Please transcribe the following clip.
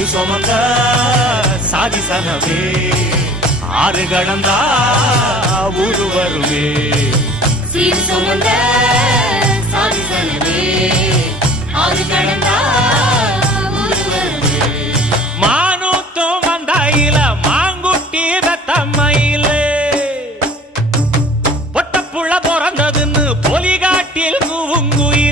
சிறு சுமந்த சாதிசனமே ஆறு கடந்தா ஊரு வருமே சீர் சுமந்த சாதிசனமே ஆறு கடந்தா ஊரு வருமே மானூத்தும் வந்தாயில மாங்குட்டி ரத்தம்மையில பொட்டப்புள்ள பிறந்ததுன்னு பொலிகாட்டில் கூவுங்குயில்